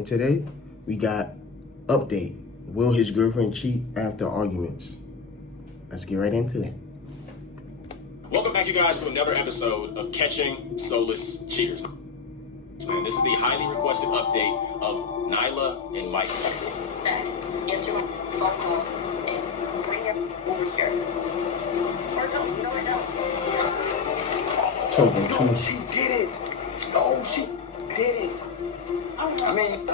And today, we got update. Will his girlfriend cheat after arguments? Let's get right into it. Welcome back, you guys, to another episode of Catching Soulless Cheaters. And this is the highly requested update of Nyla and Mike. Back, answer my phone call, and bring her over here. Or don't, no, I don't. No, she didn't. No, she didn't. I mean.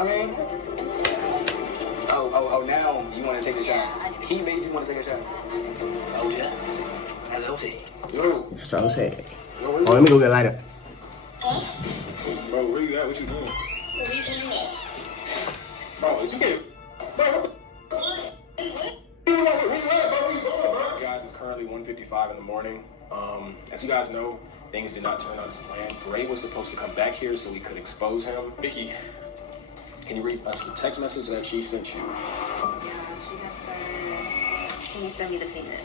Oh, now you want to take the shot. He made you want to take a shot. Oh, yeah. Hello, yo. That's what I was saying. Yo, Oh, let me go get a lighter. Huh? Bro, where you at? What you doing? What are you doing there? Bro, it's okay. Bro, Guys, it's currently 1:55 in the morning. As you guys know, things did not turn out as planned. Dre was supposed to come back here so we could expose him. Vicky, can you read us the text message that she sent you? Yeah, she just said, can you send me the payment?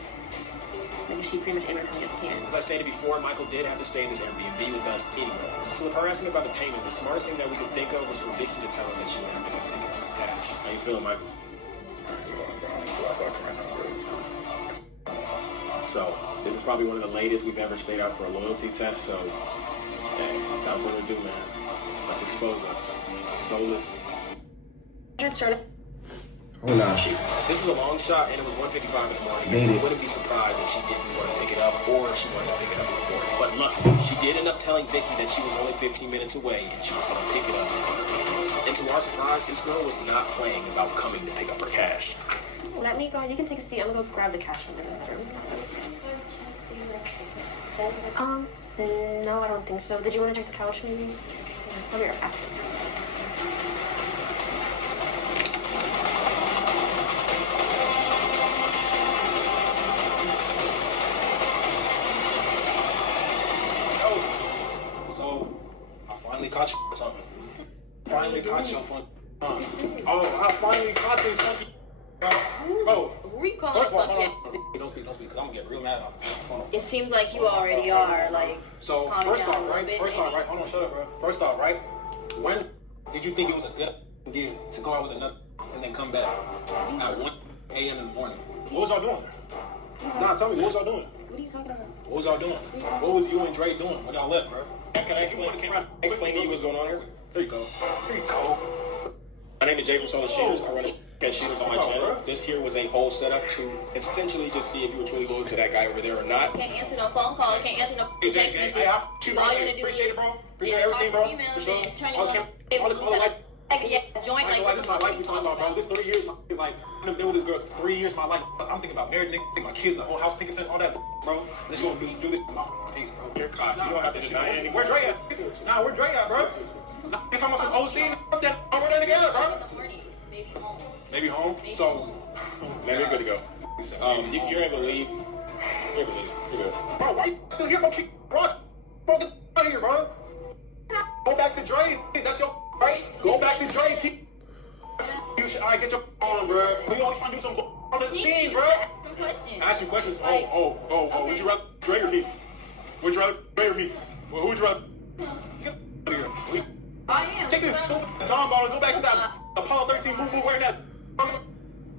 Like, she pretty much able to come get the payment. As I stated before, Michael did have to stay in this Airbnb with us anyway. So with her asking about the payment, the smartest thing that we could think of was for Vicky to tell her that she would have to come pick up the cash. How you feeling, Michael? So, this is probably one of the latest we've ever stayed out for a loyalty test, so, hey, without further ado, man, let's expose us. Soulless. Oh, nah. This was a long shot, and it was 1:55 in the morning. Made And it. I wouldn't be surprised if she didn't want to pick it up, or if she wanted to pick it up in the morning. But luckily, she did end up telling Vicky that she was only 15 minutes away, and she was going to pick it up. And to our surprise, this girl was not playing about coming to pick up her cash. Let me go. You can take a seat. I'm gonna go grab the cash in the bedroom. No, I don't think so. Did you want to check the couch, maybe? I'll be right back. So, I finally caught you or something. Finally caught you on fun. Oh, I finally caught this funky. Bro, Who are you calling first of all, fuckhead? hold on. Don't speak, because I'm gonna get real mad. Hold on. It seems like you already are, like. So, calm first down off, a little right? bit, First off, maybe. right? Hold on, shut up, bro. First off, right? When did you think it was a good idea to go out with another and then come back at 1 a.m. in the morning? What was y'all doing? Nah, tell me, what was y'all doing? What are you talking about? What was y'all doing? What was you and Dre doing when y'all left, bro? Can I explain to you what's going on here? There you go. There you go. My name is Jay from Soulless Cheaters. I run Catch Cheaters on my channel. This here was a whole setup to essentially just see if you were truly loyal to that guy over there or not. Can't answer no phone call. Can't answer no text message. All you wanna do Appreciate it, is bro. Appreciate talk everything, to bro. females For sure. and turn All your joint Michael, like this is my life we talking about, bro. This 3 years, like, I've been with this girl for 3 years of my life. I'm thinking about married nigga, my kids, the whole house, picket fence, all that, bro. Let's go do this in my face, bro. You're caught. You don't have to deny anything. Where Dre at? Nah, where Dre at, bro? You talking about some OC? That we're there together, bro. Maybe home. Maybe home. So, man, we're good to go. You're able to leave. You're able to leave. You're good. Bro, why you still here, bro? Keep Ross. Bro, get out of here, bro. Go back to Dre. That's your right. Go back to Dre. Keep. You should. All right, get your on, bro. We always trying to do some on the scene, bro. Some questions. Ask you questions. Like, Oh. Would you rather Dre or me? Would you rather Dre or me? Well, who would you rather? Get out of here. I am. Take this stupid Don ball and go back to that Apollo 13 boo wearing that.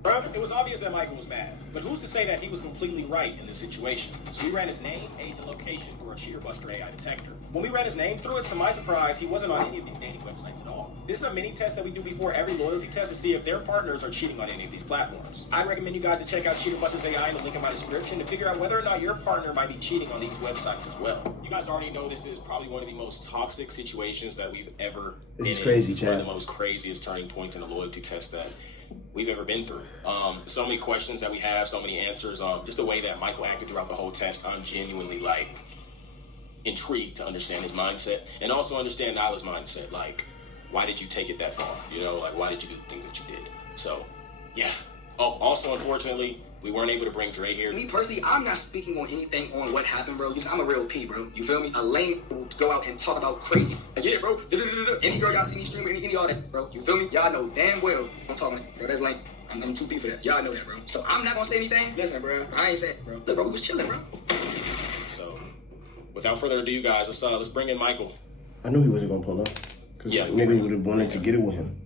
Bro, it was obvious that Michael was mad, but who's to say that he was completely right in this situation? So we ran his name, age, and location through our Cheater Buster AI detector. When we ran his name through it, to my surprise, he wasn't on any of these dating websites at all. This is a mini test that we do before every loyalty test to see if their partners are cheating on any of these platforms. I recommend you guys to check out Cheater Busters AI in the link in my description to figure out whether or not your partner might be cheating on these websites as well. You guys already know this is probably one of the most toxic situations that we've ever been in. Crazy, This is one of Chad. the most craziest turning points in a loyalty test that we've ever been through. So many questions that we have, so many answers. Just the way that Michael acted throughout the whole test, I'm genuinely like intrigued to understand his mindset and also understand Nyla's mindset. Like, why did you take it that far? You know, like, why did you do the things that you did? So, yeah. Oh, also, unfortunately, we weren't able to bring Dre here. Me personally, I'm not speaking on anything on what happened, bro. I'm a real P, bro. You feel me? A lame will go out and talk about crazy. Like, yeah, bro. Any girl y'all see me stream, any all that, bro. You feel me? Y'all know damn well I'm talking, bro. That's lame. I'm too P for that. Y'all know that, bro. So I'm not gonna say anything. Listen, bro. I ain't saying, bro. Look, bro, we was chilling, bro. So, without further ado, you guys, let's bring in Michael. I knew he wasn't gonna pull up. Cause Yeah, nigga would have wanted to get it with him.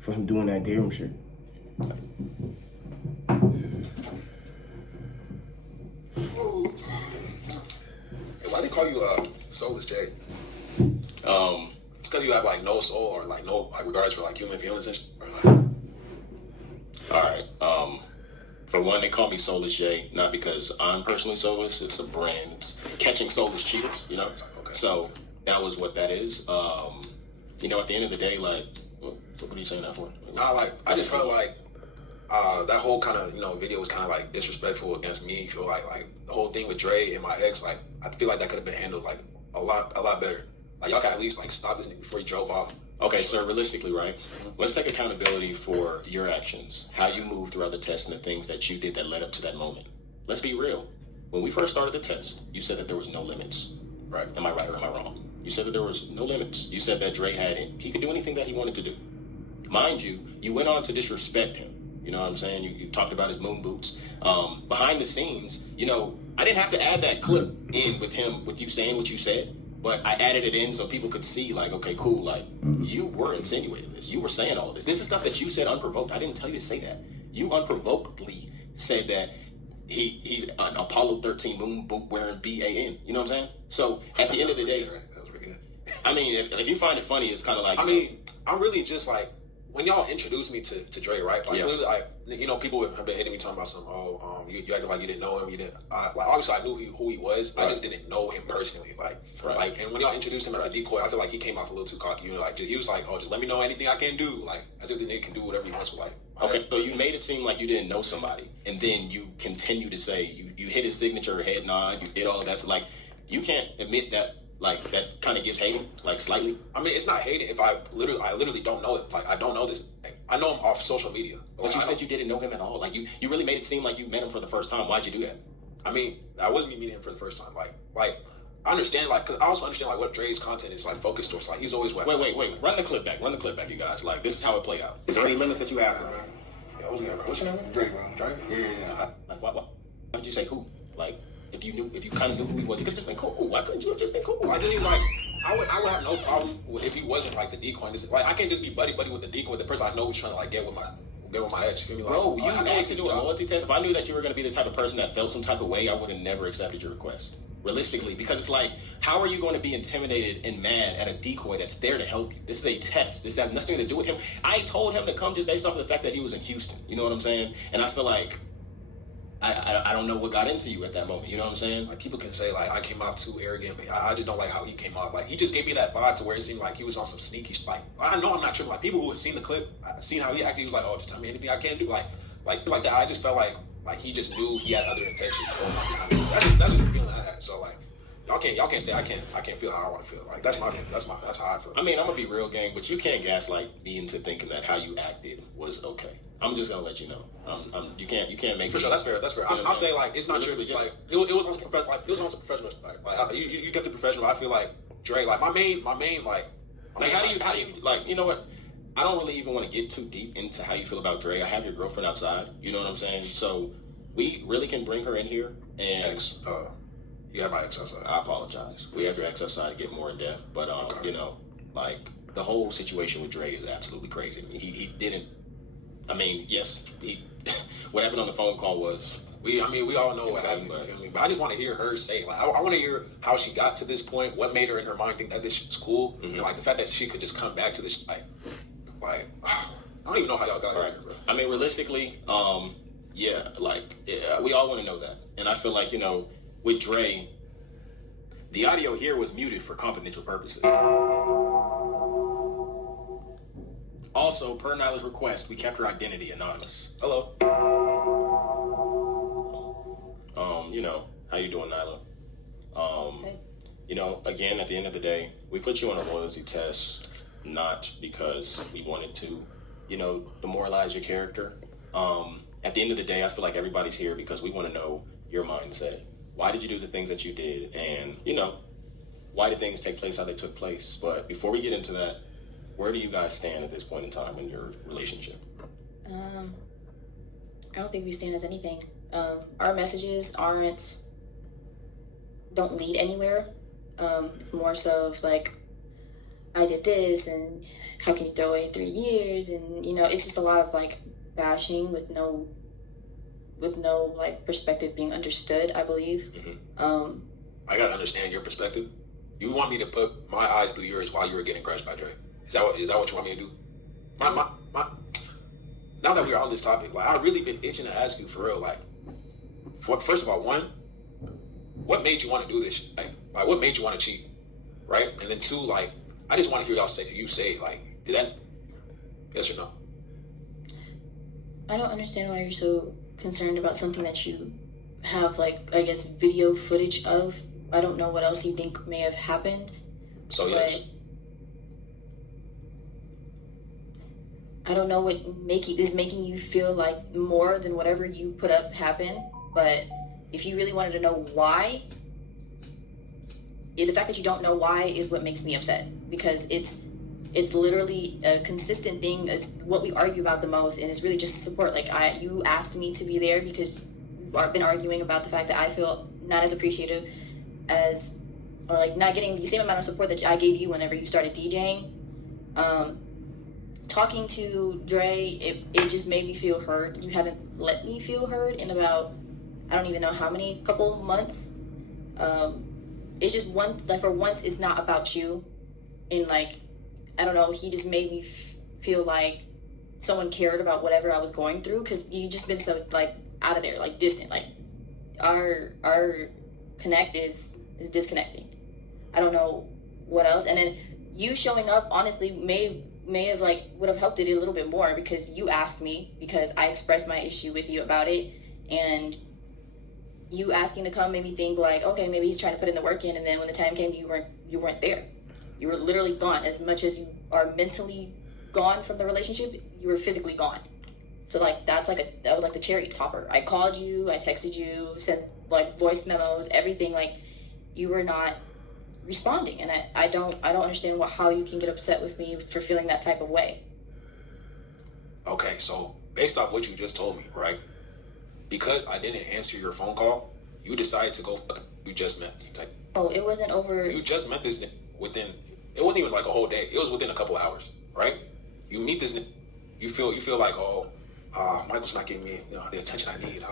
for him doing that Darum shit. Hey, why they call you Soulless J? It's because you have like no soul or like no like regards for like human feelings and shit. Or, like... All right. For one, they call me Soulless J, not because I'm personally soulless. It's a brand. It's catching soulless cheaters, you know? Okay. So that was what that is. You know, at the end of the day, like, what are you saying that for? Nah, like I just felt like that whole kind of video was kind of like disrespectful against me. I feel like the whole thing with Dre and my ex, like I feel like that could have been handled like a lot better. Like y'all can at least like stop this nigga before he drove off. Okay, so realistically, right? Let's take accountability for your actions, how you moved throughout the test, and the things that you did that led up to that moment. Let's be real. When we first started the test, you said that there was no limits. Right. Am I right or am I wrong? You said that there was no limits. You said that Dre he could do anything that he wanted to do. Mind you, you went on to disrespect him. You know what I'm saying? You talked about his moon boots. Behind the scenes, I didn't have to add that clip in with you saying what you said. But I added it in so people could see, like, okay, cool, like, you were insinuating this. You were saying all this. This is stuff that you said unprovoked. I didn't tell you to say that. You unprovokedly said that he's an Apollo 13 moon boot wearing BAN. You know what I'm saying? So, at the end of the day, That was pretty good. I mean, if you find it funny, it's kind of like... I mean, I'm really just like, when y'all introduced me to Dre, right? Like, Yeah. literally, like, people have been hitting me talking about some, you acted like you didn't know him. You didn't. Like, obviously, I knew who he was. Right. I just didn't know him personally. Like, and when y'all introduced him as a decoy, I feel like he came off a little too cocky. He was like, oh, just let me know anything I can do. Like, as if the nigga can do whatever he wants. But like, Okay, so you made it seem like you didn't know somebody, and then you continue to say you hit his signature head nod, you did all of that. So, like, you can't admit that, like, that kind of gives hating, like, slightly. I mean, it's not hating if I literally don't know him. Like, I don't know this. I know him off social media. But you said you didn't know him at all. Like, you really made it seem like you met him for the first time. Why'd you do that? I mean, that wasn't me meeting him for the first time. Like I understand, like, because I also understand, like, what Dre's content is, like, focused towards. Like, he's always wet. Wait. Run the clip back, you guys. Like, this is how it played out. Is there any limits that you have for him? Yeah, what's your name? Drake, bro. Drake? Yeah. Like, why did you say who? Like, if you kind of knew who he was, you could have just been cool. Why couldn't you have just been cool? I didn't even, like, I would have no problem if he wasn't, like, the decoy. Like, I can't just be buddy with the decoy, with the person I know who's trying to, like, get with my ex. You feel me? Like, Bro, you I know asked to his do a job. loyalty test. If I knew that you were going to be this type of person that felt some type of way, I would have never accepted your request. Realistically, because it's like, how are you going to be intimidated and mad at a decoy that's there to help you? This is a test. This has nothing to do with him. I told him to come just based off of the fact that he was in Houston. You know what I'm saying? And I feel like I don't know what got into you at that moment. You know what I'm saying? Like, people can say, like, I came off too arrogant, but I just don't like how he came off. Like, he just gave me that vibe to where it seemed like he was on some sneaky, like, I know I'm not tripping. Like, people who had seen the clip, seen how he acted, he was like, oh, just tell me anything I can do. Like that. I just felt like he just knew he had other intentions. Honestly, that's just the feeling I had. So, like, y'all can't say I can't feel how I want to feel. Like, that's my feeling. That's how I feel. I mean, I'm gonna be real, gang, but you can't gaslight me into thinking that how you acted was okay. I'm just gonna let you know. You can't make For sure, that's fair. I'll say, like, it's not true. Literally Like, it was on some professional. Like, it was on some professional. Like you kept it professional. I feel like Dre, like, my main, like how do you like? You know what? I don't really even want to get too deep into how you feel about Dre. I have your girlfriend outside. You know what I'm saying? So we really can bring her in here and. ex? You have my ex outside. I apologize. We have your ex outside to get more in depth, but Okay. like, the whole situation with Dre is absolutely crazy. He didn't. I mean, yes, what happened on the phone call was. We all know what Exactly, happened. You feel me? But I just want to hear her say, like, I want to hear how she got to this point, what made her in her mind think that this shit's cool, and like the fact that she could just come back to this, like, I don't even know how y'all got Right. here, bro. I mean, realistically, we all want to know that, and I feel like with Dre, the audio here was muted for confidential purposes. Also, per Nyla's request, we kept her identity anonymous. Hello. How you doing, Nyla? Hey. Again, at the end of the day, we put you on a loyalty test, not because we wanted to, demoralize your character. At the end of the day, I feel like everybody's here because we want to know your mindset. Why did you do the things that you did? And, why did things take place how they took place? But before we get into that, where do you guys stand at this point in time in your relationship? I don't think we stand as anything. Our messages don't lead anywhere. It's more so of like, I did this, and how can you throw away 3 years? And, you know, it's just a lot of, like, bashing with no like, perspective being understood, I believe. I gotta understand your perspective. You want me to put my eyes through yours while you were getting crushed by Dre? Is that what you want me to do? My now that we're on this topic, like, I've really been itching to ask you for real, like, first of all, one, what made you want to do this shit? Like, what made you want to cheat, right? And then two, like, I just want to hear you say, like, did that, yes or no? I don't understand why you're so concerned about something that you have, like, I guess, video footage of. I don't know what else you think may have happened. So, yes. I don't know what is making you feel like more than whatever you put up happened, but if you really wanted to know why, the fact that you don't know why is what makes me upset, because it's literally a consistent thing. It's what we argue about the most, and it's really just support. Like, you asked me to be there because we've been arguing about the fact that I feel not as appreciative as, or like not getting the same amount of support that I gave you whenever you started DJing. Talking to Dre, it just made me feel heard. You haven't let me feel heard in about, I don't even know how many, couple months. It's just for once, it's not about you. And like, I don't know, he just made me feel like someone cared about whatever I was going through, because you just been so like out of there, like distant. Like our connect is disconnecting. I don't know what else. And then you showing up, honestly, may have like would have helped it a little bit more, because you asked me, because I expressed my issue with you about it, and you asking to come made me think like, okay, maybe he's trying to put in the work in, and then when the time came, you weren't there. You were literally gone. As much as you are mentally gone from the relationship, you were physically gone. So like that was like the cherry topper. I called you, I texted you, sent like voice memos, everything. Like, you were not responding, and I don't understand how you can get upset with me for feeling that type of way. Okay, so based off what you just told me, right? Because I didn't answer your phone call, you decided to go fuck you just met. Like, oh, it wasn't over. You just met this within, it wasn't even like a whole day. It was within a couple hours, right? You meet this, you feel like, Michael's not giving me the attention I need.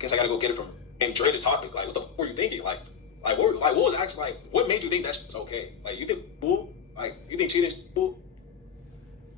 Guess I gotta go get it from, and Dre the topic. Like, what the fuck were you thinking? Like what was actually, like, what made you think that's okay? Like, you think cool? Like, you think cheating is cool?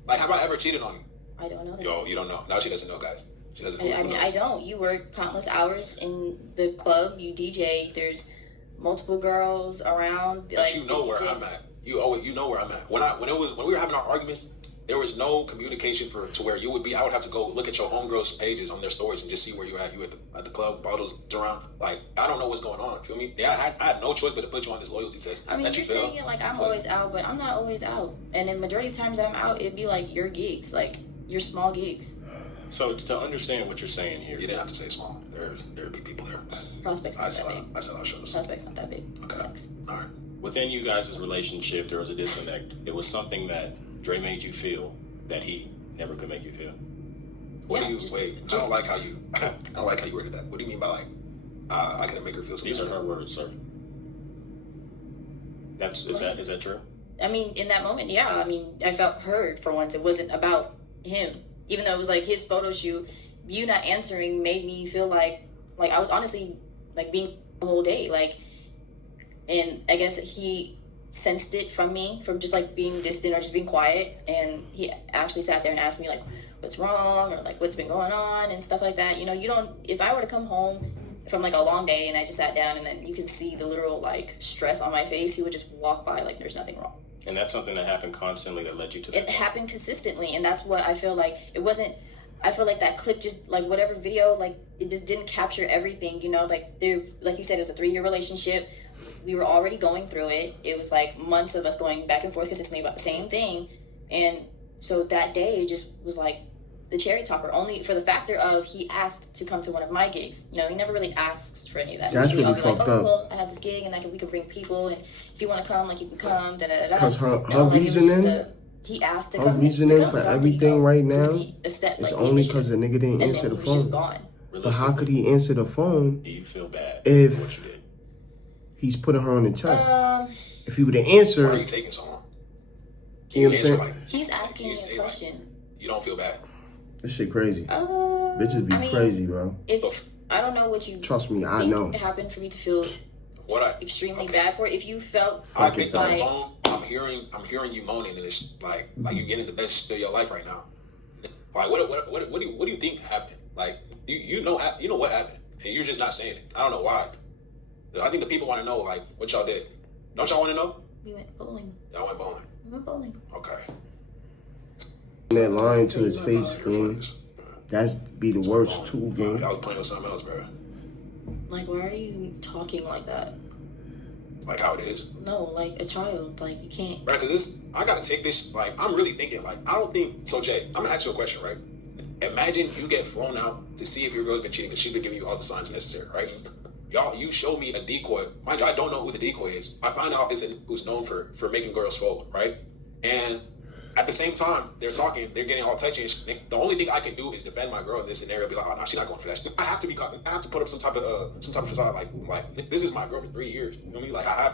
Like, have I ever cheated on you? I don't know that. Yo, you don't know. Now she doesn't know, guys. She doesn't know. I mean, I don't. You work countless hours in the club. You DJ. There's multiple girls around. But like, you know where I'm at. You know where I'm at. When we were having our arguments, there was no communication to where you would be. I would have to go look at your homegirls' pages on their stories and just see where you at. You at the club, bottles around. Like, I don't know what's going on. Feel me? Yeah, I had no choice but to put you on this loyalty test. I mean, you're saying it like I'm always out, but I'm not always out. And the majority of times that I'm out, it'd be like your gigs, like your small gigs. So to understand what you're saying here, you didn't have to say small. There'd be people there. Prospect's not that big. I said I'll show this. Prospect's not that big. Okay. Thanks. All right. within you guys' relationship, there was a disconnect. It was something that Dre made you feel that he never could make you feel. What do you wait? I don't like how you worded that. What do you mean by like I couldn't make her feel something? These are her words, sir. Is that true? I mean, in that moment, yeah. I mean, I felt heard for once. It wasn't about him, even though it was like his photo shoot. You not answering made me feel like I was honestly like being the whole day, like, and I guess he sensed it from me, from just like being distant or just being quiet, and he actually sat there and asked me like, what's wrong, or like what's been going on and stuff like that. You know, you don't, if I were to come home from like a long day and I just sat down and then you could see the literal like stress on my face, he would just walk by like there's nothing wrong. And that's something that happened constantly that led you to that. It happened consistently, and that's what I feel like. It wasn't, I feel like that clip just, like, whatever video, like, it just didn't capture everything, you know? Like, there, like you said, it was a 3-year relationship. We were already going through it. It was, like, months of us going back and forth consistently about the same thing. And so that day, it just was, like, the cherry topper, only for the factor of he asked to come to one of my gigs. You know, he never really asks for any of that. That's really fucked like, up. well, I have this gig, and we can bring people, and if you want to come, like, you can come, da-da-da-da. Because her like, reasoning, he asked to her come. reasoning for everything right now is it's only because the nigga didn't answer the And then he was just phone. gone. But how could he answer the phone Do you feel bad if for what you did? he's putting her on the chest? If he would have answered, Why are you taking so long? Can You you know what I'm answer saying? like? He's can asking you me say, a like, question. you don't feel bad? This shit crazy. Bitches be I mean, crazy, bro. If I don't know what you Trust me, I think know. happened for me to feel extremely bad for it. If you felt I Fuck it, picked up the like phone. I'm hearing you moaning, and it's like you getting the best of your life right now. Like what do you think happened? Like you know what happened, and you're just not saying it. I don't know why. I think the people want to know like what y'all did. Don't y'all want to know? we went bowling. Y'all went bowling. We went bowling. Okay. That lying to his face, Here for gang. this. That's be the worst too, gang. Y'all was playing with something else, bro. Like, why are you talking like that? Like how it is. No, like a child. Like you can't. Right, because I gotta take this. Like, I'm really thinking. Like, I don't think so. Jay, I'm gonna ask you a question, right? Imagine you get flown out to see if your girl's been cheating, because she's been giving you all the signs necessary, right? You show me a decoy. Mind you, I don't know who the decoy is. I find out it's who's known for making girls fold, right? And at the same time, they're getting all touchy. And the only thing I can do is defend my girl in this scenario. Be like, oh no, she's not going for that. I have to put up some type of facade. Like this is my girl for 3 years. You know what I mean? Like I have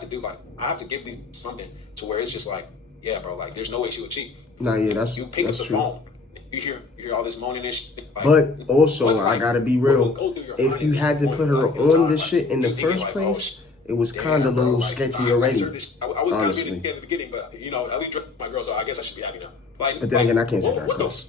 to give these something to where it's just like, yeah, bro. Like there's no way she would cheat. Nah, yeah, that's You pick up that's the true. phone. You hear all this moaning and shit. Like, But also, what's I like- gotta be what real. would go through your If mind you at this had to point, put her like, in on time? this shit in the You thinking first like, place, oh, it was damn, kind of a bro, little like, sketchy I already. deserve this. I was kind of honestly. in the beginning, but at least my girl, so I guess I should be happy now. Like, But then again, I can't say that. What cause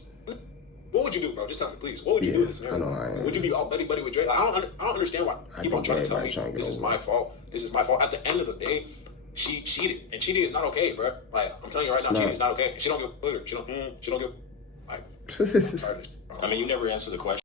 would you do, bro? Just tell me, please. What would you do in this Yeah, scenario? I know I am. Would you be all buddy with Drake? Like, I don't understand why I people think trying to tell everybody me trying to get this is over my it. fault. This is my fault. At the end of the day, she cheated, and cheating is not okay, bro. Like I'm telling you right now, It's cheating not. is not okay. She don't give glitter. She don't give like. I'm sorry, I mean, you never answer the question.